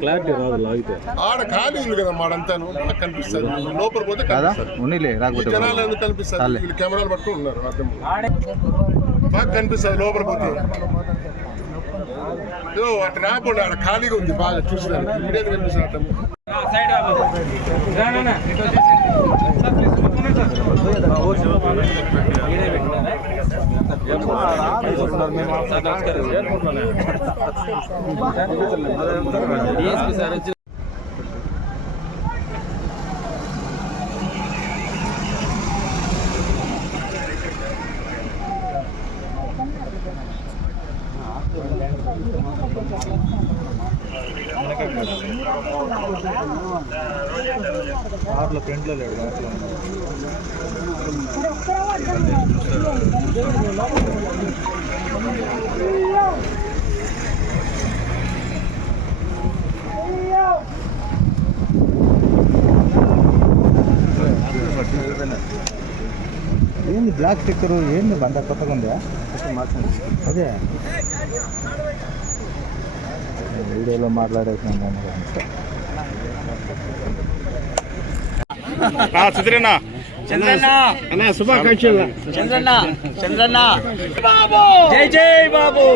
clarity రాదు లాగితే ఆడ ఖాళీ ఉంది కదా మాడంతాను బాగా కనిపిస్తుంది లోపల పోతే కనిపిస్తుంది జనాలు ఎందుకు కనిపిస్తుంది వీళ్ళు కెమెరాలు పట్టుకుని ఉన్నారు అర్థం బాగా కనిపిస్తుంది లోపల పోతే అటు రాకుండా ఆడ ఖాళీగా ఉంది బాగా చూసినాను ఇక్కడేది కనిపిస్తుంది అర్థం కార్లో ఫ్రంట్లో లేడు ఏంది బ్లాక్ స్టిక్కరు ఏంది బండ కొత్తగా ఉందా అదే వీడియోలో మాట్లాడేసినాం చంద్రన్న శుభాకాంక్షలు చంద్రన్న జై జై బాబు